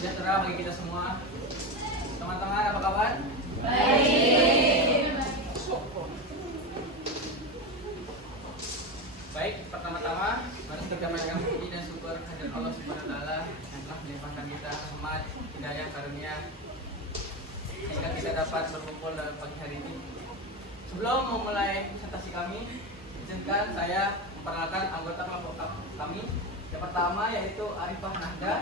sejahtera bagi kita semua. Teman-teman, apa kabar? Baik. Baik, pertama-tama harus kita panjatkan puji dan syukur kehadirat Allah Subhanahu wa taala yang telah melimpahkan kita rahmat, hidayah, karunia sehingga kita dapat berkumpul dalam pagi hari ini. Sebelum memulai presentasi kami, izinkan saya memperkenalkan anggota kelompok kami. Yang pertama yaitu Arifah Nahda.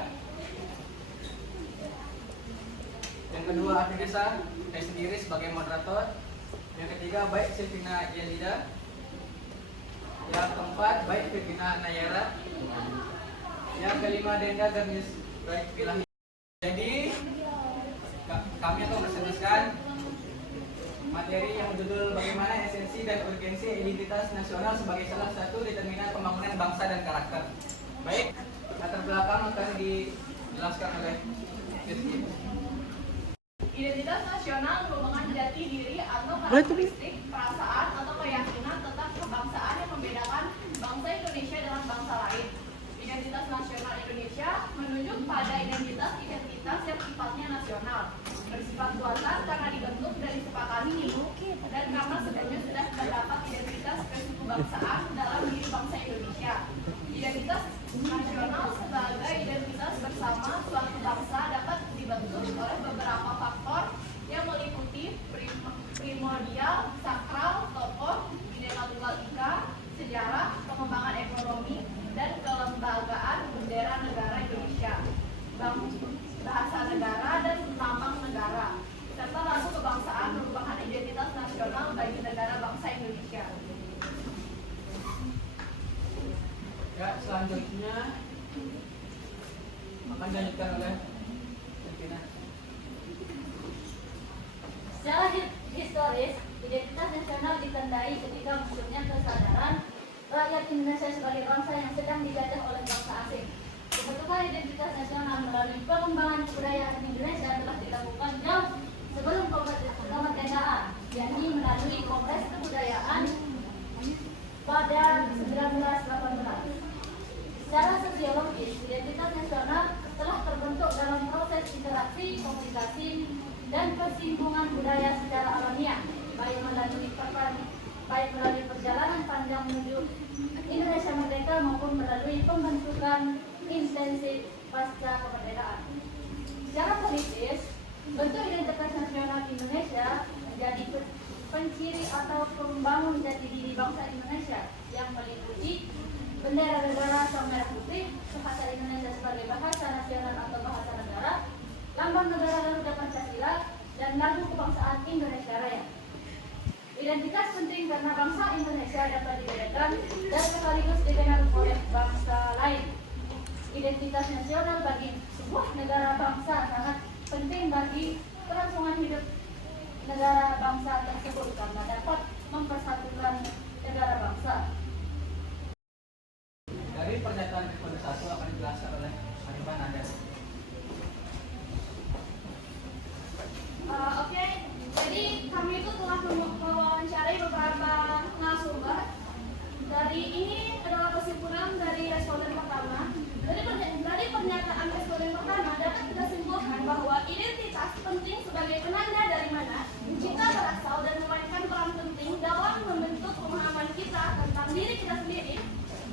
Yang kedua Afidesa, saya sendiri sebagai moderator. Yang ketiga baik Silvina Yelida. Yang keempat baik Filipina Nayara. Yang kelima Denda Garnis baik Bilahi. Jadi kami akan presentasikan materi yang berjudul bagaimana esensi dan urgensi identitas nasional sebagai salah satu determinan pembangunan bangsa dan karakter. Baik, latar belakang akan dijelaskan oleh Rizky. Identitas nasional merupakan jati diri atau karakteristik, perasaan atau keyakinan tentang kebangsaan yang membedakan bangsa Indonesia dengan bangsa lain. Identitas nasional Indonesia menunjuk pada identitas yang sifatnya nasional, bersifat buatan karena dibentuk dari sepakati dan karena sebelumnya sudah terdapat identitas kesukubangsaan dalam diri bangsa Indonesia. Identitas nasional sebagai identitas bersama suatu bangsa dapat dibentuk oleh beberapa faktor yang meliputi primordial, sakral, tokoh, bineka tunggal ika, sejarah, pengembangan ekonomi, dan kelembagaan bendera negara Indonesia, bahasa negara, dan lambang negara, serta lagu kebangsaan merupakan identitas nasional bagi negara bangsa Indonesia. Ya, selanjutnya akan dilanjutkan oleh Silvina. Secara historis, identitas nasional ditandai ketika munculnya kesadaran rakyat Indonesia sebagai bangsa yang sedang dijajah oleh bangsa asing. Pembentukan identitas nasional melalui pengembangan kebudayaan Indonesia telah dilakukan jauh sebelum kemerdekaan, yakni melalui Kongres Kebudayaan pada 1918. Secara sosiologis, identitas nasional telah terbentuk dalam proses interaksi, komunikasi, dan persinggungan budaya secara alamiah, baik melalui perjalanan panjang menuju Indonesia merdeka maupun melalui pembentukan intensif pasca kemerdekaan. Secara politis, bentuk identitas nasional Indonesia menjadi penciri atau pembangun jati diri bangsa Indonesia yang meliputi bendera negara sang merah putih, bahasa Indonesia sebagai bahasa nasional atau bahasa negara, lambang negara Garuda Pancasila, dan lagu kebangsaan Indonesia Raya. Identitas penting karena bangsa Indonesia dapat dibedakan dan sekaligus dikenal oleh bangsa lain. Identitas nasional bagi sebuah negara bangsa sangat penting bagi kelangsungan hidup negara bangsa tersebut karena dapat mempersatukan negara bangsa. Dari pernyataan episode 1 akan dijelaskan oleh Arifah Nahda. Oke, jadi kami itu telah mewawancarai beberapa narasumber. Dari ini adalah kesimpulan dari responden pertama. Dari pernyataan responden pertama dapat kita simpulkan bahwa identitas penting sebagai penanda dari mana kita berasal dan memainkan peran penting dalam membentuk pemahaman kita tentang diri kita sendiri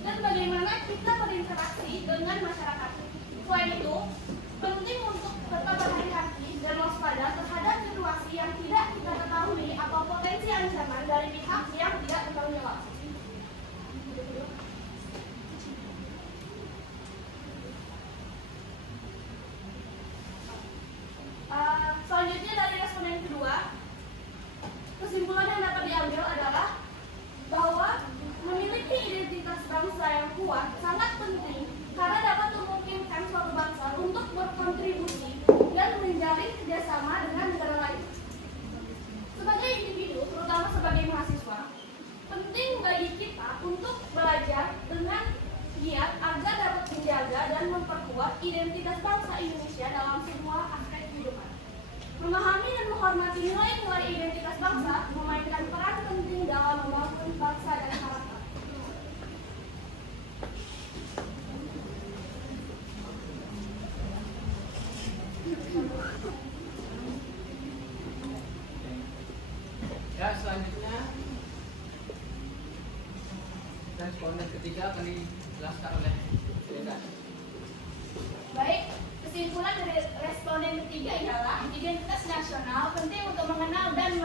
dan bagaimana kita berinteraksi dengan masyarakat. Selain itu, penting untuk tetap berhati-hati dan waspada terhadap situasi yang tidak kita ketahui atau potensi ancaman dari pihak yang tidak bertanggung jawab. Selanjutnya dari responden kedua, kesimpulan yang dapat diambil adalah bahwa memiliki identitas bangsa yang kuat sangat penting karena dapat memungkinkan suatu bangsa untuk berkontribusi dan menjalin kerjasama dengan negara lain. Sebagai individu, terutama sebagai mahasiswa, penting bagi kita untuk belajar dengan giat agar dapat menjaga dan memperkuat identitas bangsa Indonesia dalam semua aspek kehidupan. Memahami dan menghormati nilai-nilai identitas bangsa memainkan peran penting dalam membangun bangsa dan karakter. responden ketiga akan dijelaskan oleh Linda. Baik, kesimpulan dari responden ketiga ialah identitas nasional penting untuk mengenal dan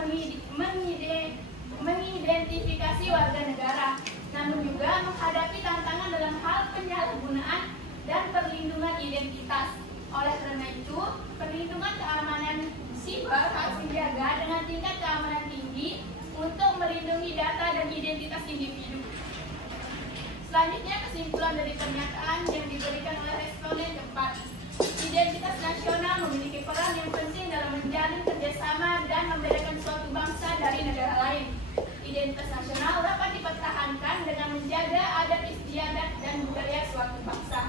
mengidentifikasi warga negara, namun juga menghadapi tantangan dalam hal penyalahgunaan dan perlindungan identitas. Oleh karena itu, perlindungan keamanan siber harus dijaga dengan tingkat keamanan tinggi untuk melindungi data dan identitas individu. Selanjutnya, kesimpulan dari pernyataan yang diberikan oleh responden keempat. Identitas nasional memiliki peran yang penting dalam menjalin kerjasama dan membedakan suatu bangsa dari negara lain. Identitas nasional dapat dipertahankan dengan menjaga adat istiadat dan budaya suatu bangsa.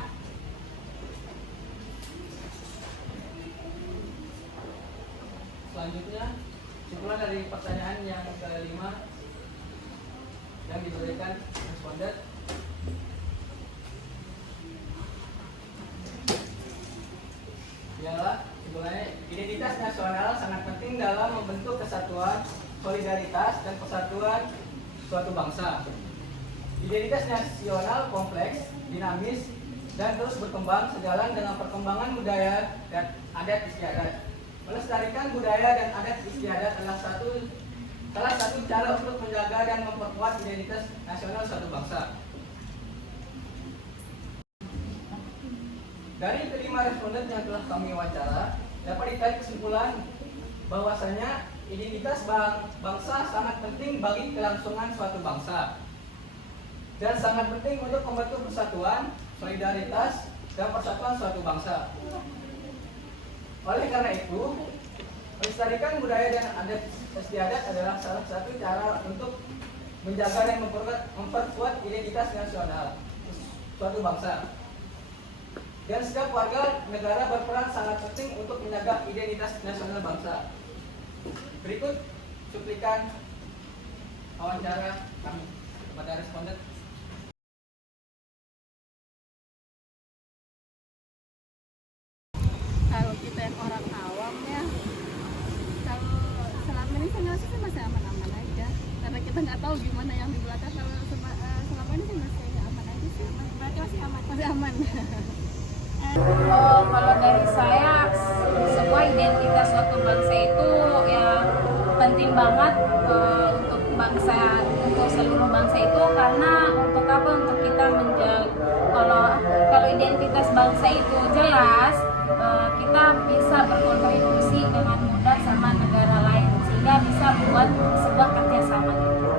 Selanjutnya, kesimpulan dari pertanyaan yang kelima yang diberikan responden. Ialah kesimpulannya, identitas nasional sangat penting dalam membentuk kesatuan, solidaritas, dan persatuan suatu bangsa. Identitas nasional kompleks, dinamis, dan terus berkembang sejalan dengan perkembangan budaya dan adat istiadat. Melestarikan budaya dan adat istiadat adalah salah satu cara untuk menjaga dan memperkuat identitas nasional suatu bangsa. Dari kelima responden yang telah kami wawancara, dapat ditarik kesimpulan bahwasanya identitas bangsa sangat penting bagi kelangsungan suatu bangsa dan sangat penting untuk membentuk persatuan, solidaritas, dan persatuan suatu bangsa. Oleh karena itu, melestarikan budaya dan adat istiadat adalah salah satu cara untuk menjaga dan memperkuat identitas nasional suatu bangsa. Dan setiap warga negara berperan sangat penting untuk menjaga identitas nasional bangsa. Berikut cuplikan wawancara kami kepada responden. Kalau kita yang orang awam ya, kalau selama ini saya ngerasa sih masih aman-aman aja, karena kita nggak tahu gimana yang di belakang. Kalau selama ini sih masih aman aja sih. Berarti masih aman. Masih aman. Kalau dari saya, semua identitas suatu bangsa itu ya penting banget untuk bangsa, untuk seluruh bangsa itu, karena untuk apa? Untuk kita menjaga. Kalau identitas bangsa itu jelas, kita bisa berkontribusi dengan mudah sama negara lain, sehingga bisa buat sebuah kerjasama gitu.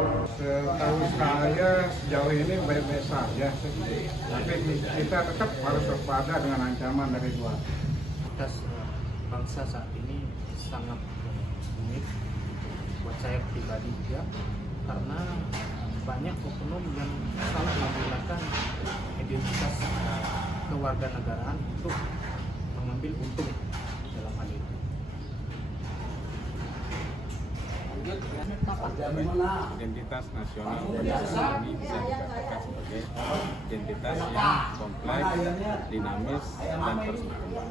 Setahu saya sejauh ini baik-baik saja, tapi kita tetap harus waspada dengan ancaman dari luar. Identitas bangsa saat ini sangat rumit buat saya pribadi juga, karena banyak oknum yang salah menggunakan identitas kewarganegaraan untuk mengambil untung dalam hal itu. Identitas nasional Indonesia ini bisa dikatakan sebagai identitas yang kompleks, dinamis, dan terus berkembang.